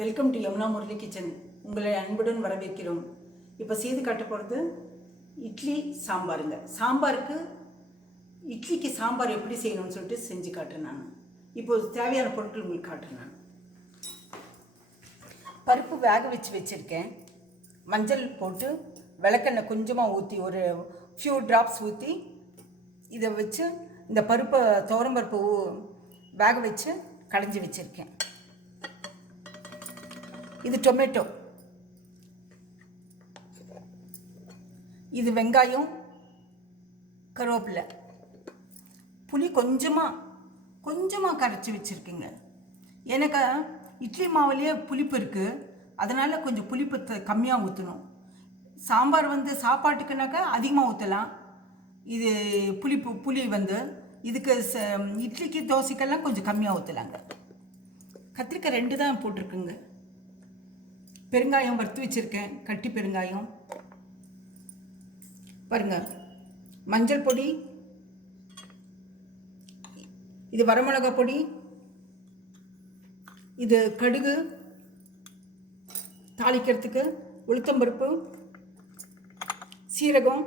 Welcome to Yamuna Murali kitchen. உங்களை அன்புடன் வரவேற்கிறோம். இப்போ செய்து காட்ட போகிறது இட்லி சாம்பாருங்க. இட்லிக்கு சாம்பார் எப்படி செய்யணும்னு சொல்லிட்டு செஞ்சு காட்டுறேன் நான். இப்போது தேவையான பொருட்கள் உங்களுக்கு காட்டுறேன் நான். பருப்பு வேக வச்சுருக்கேன். மஞ்சள் போட்டு விளக்கெண்ணெய் கொஞ்சமாக ஊற்றி ஒரு ஃபியூ ட்ராப்ஸ் ஊற்றி இதை வச்சு இந்த பருப்பை துவரம்பருப்பு வேக வச்சு கடைஞ்சி வச்சுருக்கேன். இது டொமேட்டோ, இது வெங்காயம், கருவேப்பிலை, புளி கொஞ்சமாக கரைச்சி வச்சுருக்குங்க. எனக்கு இட்லி மாவுலேயே புளிப்பு இருக்குது, அதனால் கொஞ்சம் புளிப்பு கம்மியாக ஊற்றணும். சாம்பார் சாப்பாட்டுக்குனாக்கா அதிகமாக ஊற்றலாம். இது புளி இதுக்கு இட்லிக்கு தோசைக்கெல்லாம் கொஞ்சம் கம்மியாக ஊற்றலாங்க. கத்திரிக்காய் 2 தான் போட்டிருக்குங்க. பெருங்காயம் வறுத்து வச்சுருக்கேன், கட்டி பெருங்காயம் பாருங்கள். மஞ்சள் பொடி, இது வரமிளகா பொடி, இது கடுகு தாளிக்கிறதுக்கு, உளுத்தம்பருப்பு, சீரகம்,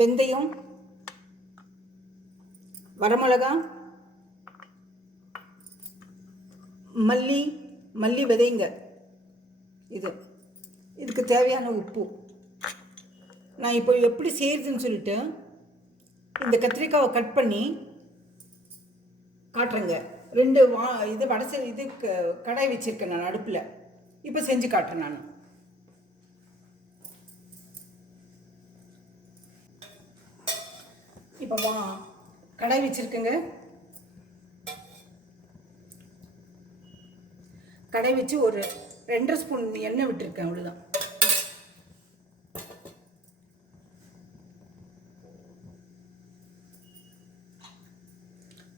வெந்தயம், வரமிளகா, மல்லி விதைங்க. இதுக்கு தேவையான உப்பு. நான் இப்போ எப்படி செய்கிறதுன்னு சொல்லிட்டு இந்த கத்திரிக்காவை கட் பண்ணி காட்டுறேங்க. 2 கடாய் வச்சுருக்கேன் நான் அடுப்பில். இப்போ செஞ்சு காட்டுறேன் நான். இப்போ கடாய் வச்சுருக்கேங்க. கடாய் வச்சு ஒரு 2.5 ஸ்பூன் எண்ணெய் விட்டுருக்கேன், அவ்வளோதான்.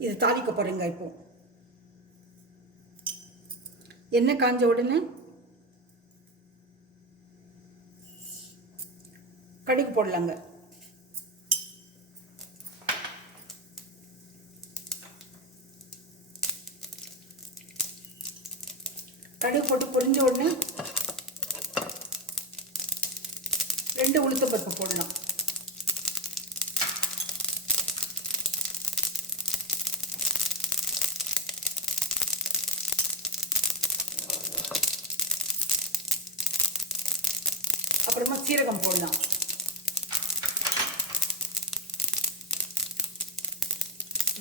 இது தாளிக்க போகிறேங்க. இப்போ எண்ணெய் காஞ்ச உடனே கடுகு போடலாங்க. கடுகு போட்டு பொரிஞ்ச உடனே 2 உளுத்தம்பருப்பு போடலாம். அப்புறமா சீரகம் போடலாம்.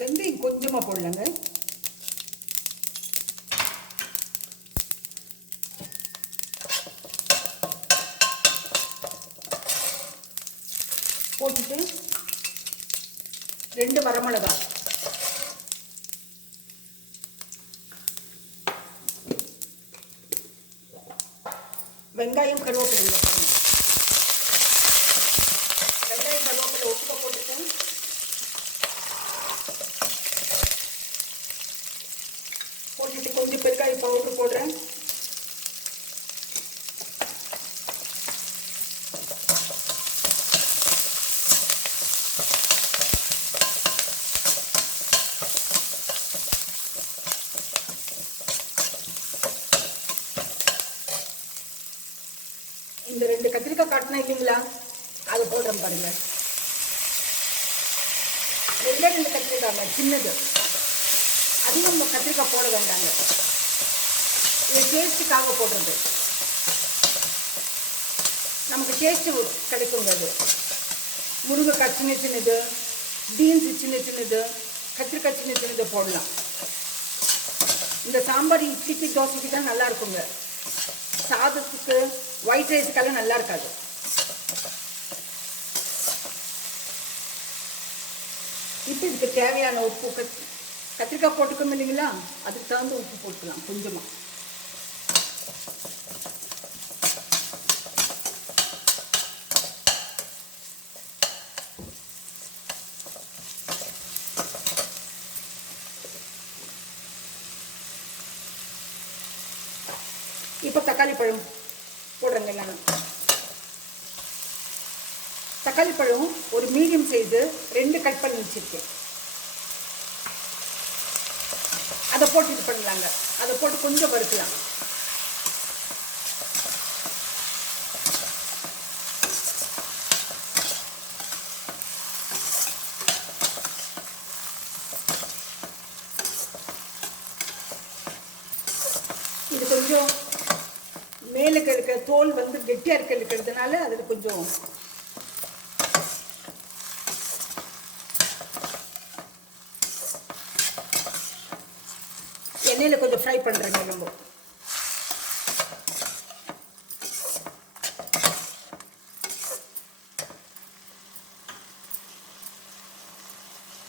வெந்தயம் கொஞ்சமாக போடலாங்க. போட்டுட்டு 2 வரமிளகா, வெங்காயம், கருவேப்பிலை. வெங்காயம் கருவேப்பிலை உப்பு போட்டுட்டு கொஞ்சம் பெருங்காய பவுடர் போடுறேன். இந்த 2 கத்திரிக்காய் காட்டினா இல்லைங்களா, அது போடுறேன் பாருங்க. 2 கத்திரிக்காய்ங்க, சின்னது. அதிகம் கத்திரிக்காய் போட வேண்டாங்க, இது டேஸ்ட்டுக்காக போடுறது. நமக்கு டேஸ்ட்டு கிடைக்குங்க. அது முருங்கைக்காய் சின்னது, பீன்ஸு சின்னது, கத்திரிக்காய் சின்னது போடலாம். இந்த சாம்பார் இட்லிக்கு தோசைக்கு தான் நல்லா இருக்குங்க. சாதத்துக்கு ஒயிட் ரைஸுக்கெல்லாம் நல்லா இருக்காது. இப்போ இதுக்கு தேவையான உப்பு, கத்திரிக்காய் போட்டுக்கணும் இல்லைங்களா, அதுக்கு தகுந்த உப்பு போட்டுக்கலாம் கொஞ்சமாக. இப்போ தக்காளி பழம் போடுறேங்க நான். தக்காளி பழம் ஒரு மீடியம் சைஸு 2 கட் பண்ணி வச்சுருக்கேன். அதை போட்டு இது பண்ணலாங்க. அதை போட்டு கொஞ்சம் வறுக்கலாம். இது கொஞ்சம் மேலே இருக்கிற தோல் வந்து கெட்டியாக இருக்கிறதுனால அதில் கொஞ்சம் எண்ணெயில் கொஞ்சம் ஃப்ரை பண்ணுறேங்க. நம்ம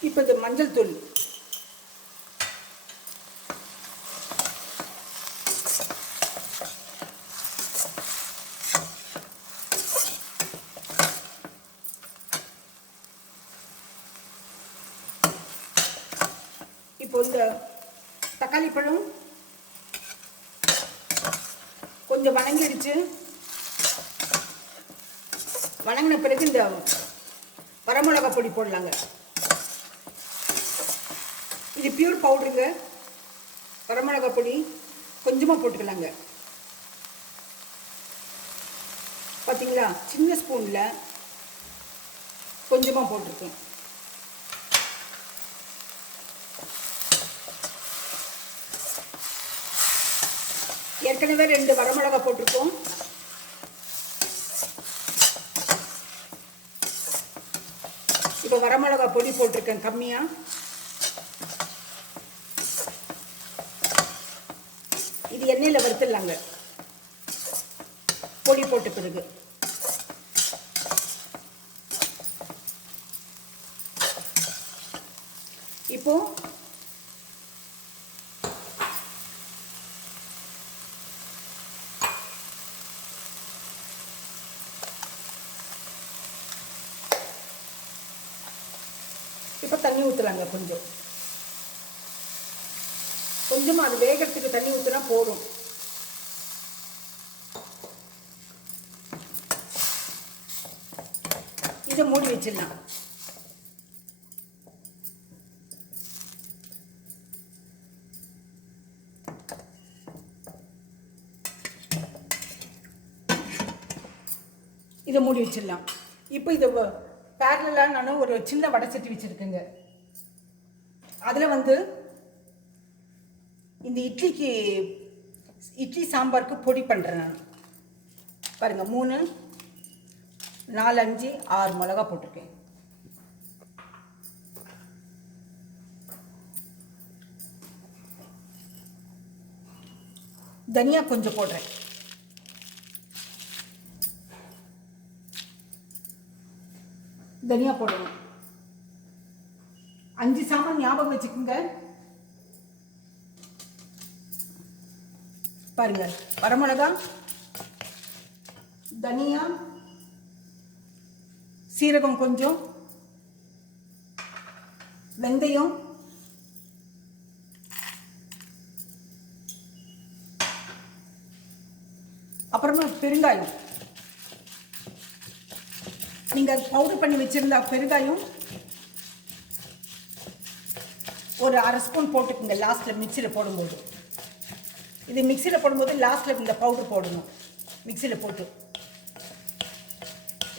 இப்போ இந்த மஞ்சள் தூள், இப்போ இந்த தக்காளி பழம் கொஞ்சம் வணங்கிடுச்சு. வணங்கின பிறகு இந்த வரமிளகா பொடி போடலாங்க. இது பியூர் பவுடருங்க. வரமிளகா பொடி கொஞ்சமாக போட்டுக்கலாங்க. பார்த்தீங்களா, சின்ன ஸ்பூனில் கொஞ்சமாக போட்டிருக்கேன். ஏற்கனவே 2 வரமிளகா போட்டிருக்கோம். இப்போ வரமிளகா பொடி போட்டிருக்கேன் கம்மியாக. இது எண்ணெயில் வறுத்துடலாங்க பொடி போட்ட பிறகு. இப்போ தண்ணி ஊற்றலாங்க. கொஞ்சமாக அது வேகிறதுக்கு தண்ணி ஊற்றினா போதும். இதை மூடி வச்சிடலாம். இதை மூடி வச்சிடலாம். இப்போ இதை பேரலாக நான் ஒரு சின்ன வடை சட்டி வச்சுருக்கேங்க. அதில் வந்து இந்த இட்லி சாம்பாருக்கு பொடி பண்ணுறேன் நான். பாருங்கள், 3, 4, 5, 6 மிளகா போட்டிருக்கேன். தனியா கொஞ்சம் போடுறேன். தனியா போடணும். 5 சாமான் ஞாபகம் வச்சுக்கோங்க. பாருங்க, வரமிளகா, தனியா, சீரகம் கொஞ்சம், வெந்தயம், அப்புறமா பெருங்காயம். நீங்கள் பவுடர் பண்ணி வச்சிருந்தா பெருங்காயம் ஒரு 1/2 ஸ்பூன் போட்டுக்குங்க லாஸ்ட்டில் மிக்சியில் போடும்போது. இது மிக்சியில் போடும்போது லாஸ்ட்டில் இந்த பவுடர் போடணும். மிக்சியில் போட்டு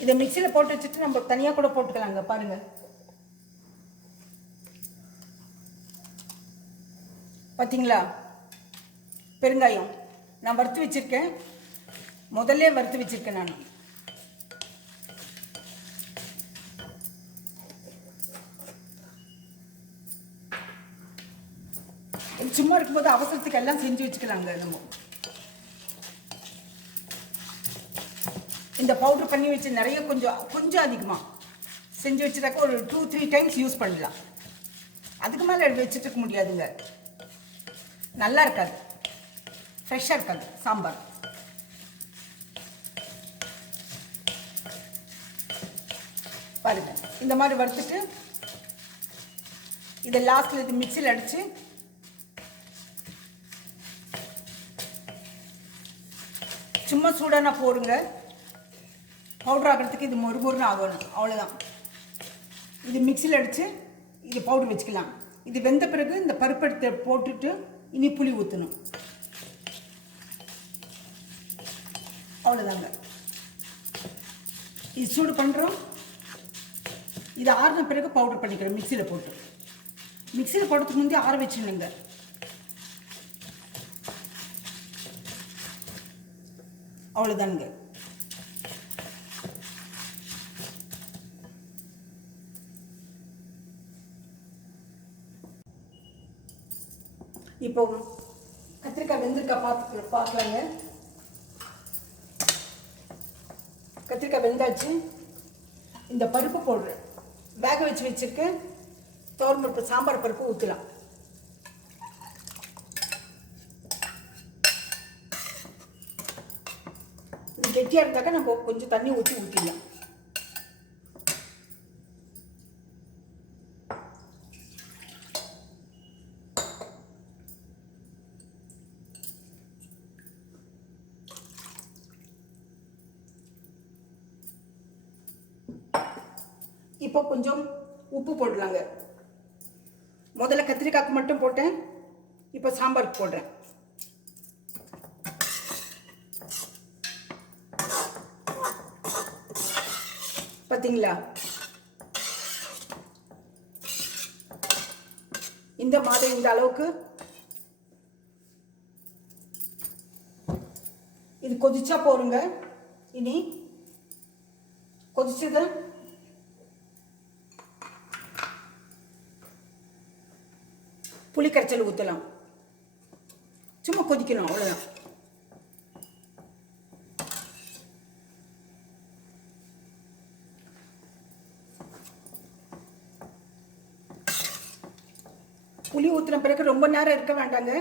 இதை மிக்சியில் போட்டு வச்சுட்டு நம்ம தனியாக கூட போட்டுக்கலாங்க. பாருங்கள், பார்த்தீங்களா? பெருங்காயம் நான் வறுத்து வச்சுருக்கேன். முதல்ல வறுத்து வச்சுருக்கேன் நான். சும்மா இருக்கும்போது அவசரத்துக்கு எல்லாம் செஞ்சு வச்சுக்கலாங்க. நம்ம இந்த பவுடர் பண்ணி வச்சு நிறைய கொஞ்சம் அதிகமாக செஞ்சு வச்சுட்டாக்க ஒரு 2-3 டைம்ஸ் யூஸ் பண்ணலாம். அதுக்கு மேலே வச்சுட்டு இருக்க முடியாதுங்க. நல்லா இருக்காது, ஃப்ரெஷ்ஷாக இருக்காது சாம்பார். பாருங்க, இந்த மாதிரி வறுத்துட்டு இதை லாஸ்ட்டில் இது மிக்சியில் அடித்து சும்மா சூடானா போடுங்க. பவுடர் ஆகிறதுக்கு இது மொறுன்னு ஆகணும், அவ்வளோதான். இது மிக்சியில் அடித்து இது பவுடர் வச்சுக்கலாம். இது வெந்த பிறகு இந்த பருப்பெடுத்து போட்டுட்டு இனி புளி ஊற்றணும். அவ்வளோதாங்க. இது சூடு பண்ணுறோம். இது ஆறின பிறகு பவுடர் பண்ணிக்கிறோம் மிக்சியில் போட்டு. மிக்சியில் போடுறதுக்கு முந்தைய ஆற வச்சுருங்க. அவ்வளோதானுங்க. இப்போ கத்திரிக்காய் வெந்திருக்காய் பார்க்கலாங்க. கத்திரிக்காய் வெந்தாச்சு. இந்த பருப்பு போடுறேன். வேக வச்சு வச்சுருக்கேன் துவரம் பருப்பு, சாம்பார் பருப்பு ஊற்றலாம். இது கெட்டியாக இருந்தாக்கா நம்ம கொஞ்சம் தண்ணி ஊற்றிடலாம். இப்போ கொஞ்சம் உப்பு போடலாங்க. முதல்ல கத்திரிக்காய்க்கு மட்டும் போட்டேன், இப்போ சாம்பாருக்கு போடுறேன். பார்த்தீங்களா? இந்த மாதிரி இந்த அளவுக்கு இது கொதிச்சா போருங்க. இனி கொதிச்சது புளி கரைச்சல் ஊற்றலாம். சும்மா கொதிக்கணும், அவ்வளோதான். புளி ஊற்றின பிறகு ரொம்ப நேரம் இருக்க வேண்டாங்க.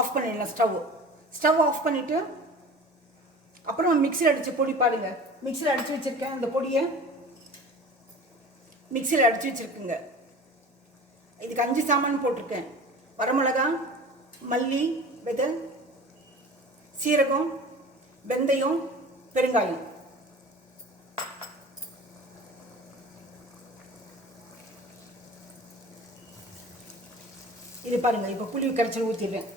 ஆஃப் பண்ணிடலாம். ஸ்டவ் ஆஃப் பண்ணிவிட்டு அப்புறம் மிக்சியில் அடித்த பொடி பாருங்க. மிக்சியில் அடித்து வச்சுருக்கேன். அந்த பொடியை மிக்சியில் அடித்து வச்சுருக்குங்க. இதுக்கு 5 சாமான் போட்டிருக்கேன். வரமிளகா, மல்லி விதை, சீரகம், வெந்தயம், பெருங்காயம். இது பாருங்க. இப்போ புளி கரைச்சல் ஊற்றிடுறேன்.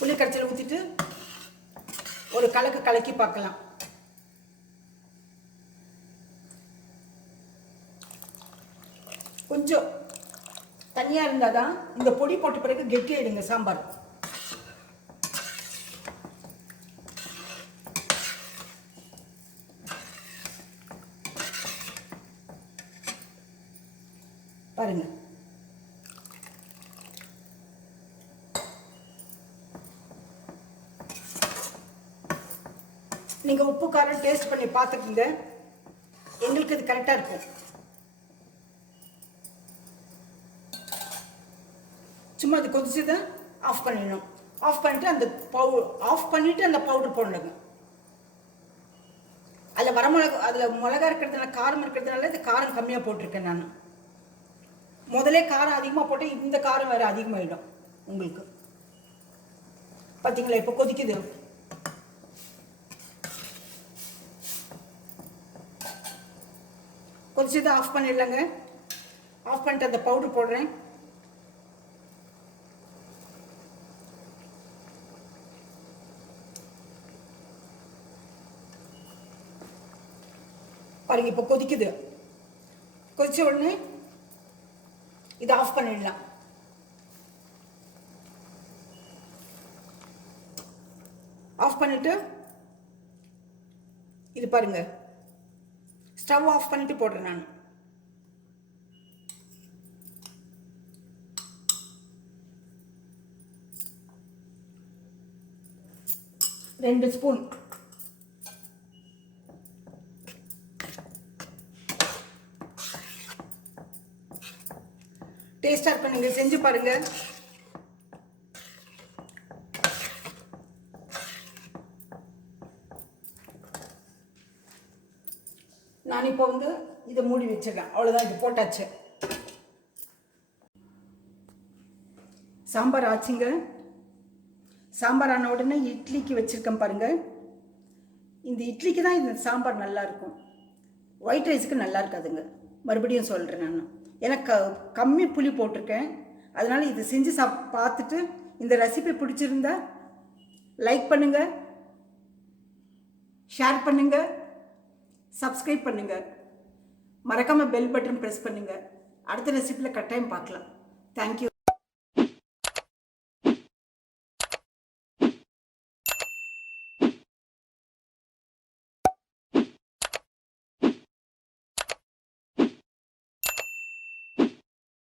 புளி கரைச்சல் ஊற்றிட்டு ஒரு கலக்கி பார்க்கலாம். கொஞ்சம் தனியாக இருந்தால் தான் இந்த பொடி போட்ட பிறகு கெட்டியாயிடுங்க சாம்பார். பாருங்க. நீங்கள் உப்பு காரம் டேஸ்ட் பண்ணி பார்த்துக்குங்க. எங்களுக்கு இது கரெக்டாக இருக்கும். சும்மா அது கொதிச்சதை ஆஃப் பண்ணிடணும். ஆஃப் பண்ணிவிட்டு அந்த பவுடர் போடணுங்க. அதில் அதில் மிளகா இருக்கிறதுனால, காரம் இருக்கிறதுனால இது காரம் கம்மியாக போட்டிருக்கேன் நான். முதலே காரம் அதிகமாக போட்டு இந்த காரம் வேறு அதிகமாகிடும் உங்களுக்கு. பார்த்தீங்களா? இப்போ கொதிக்குது. கொதிச்சதை ஆஃப் பண்ணிடலாங்க. ஆஃப் பண்ணிட்டு அந்த பவுடர் போடுறேன். பாருங்க. இப்போ கொதிக்குது. கொதிச்ச உடனே இதை ஆஃப் பண்ணிடலாம். ஆஃப் பண்ணிட்டு இது பாருங்க. ஸ்டவ் ஆஃப் பண்ணிட்டு போடுறேன் நான். ரெண்டு ஸ்பூன் டேஸ்டாக இருக்கும். நீங்கள் செஞ்சு பாருங்க. நான் இப்போ இதை மூடி வச்சிருக்கேன். அவ்வளோதான். இது போட்டாச்சு. சாம்பார் ஆச்சுங்க. சாம்பார் ஆன உடனே இட்லிக்கு வச்சுருக்கேன் பாருங்கள். இந்த இட்லிக்கு தான் இந்த சாம்பார் நல்லாயிருக்கும், ஒயிட் ரைஸுக்கு நல்லா இருக்காதுங்க. மறுபடியும் சொல்கிறேன் நான், ஏன்னா கம்மி புளி போட்டிருக்கேன். அதனால் இதை செஞ்சு பார்த்துட்டு இந்த ரெசிபி பிடிச்சிருந்தா லைக் பண்ணுங்கள், ஷேர் பண்ணுங்கள், சப்ஸ்கிரைப் பண்ணுங்கள், மறக்காமல் பெல் பட்டன் ப்ரெஸ் பண்ணுங்கள். அடுத்த ரெசிபியில் கட்டாயம் பார்க்கலாம். தேங்க்யூ.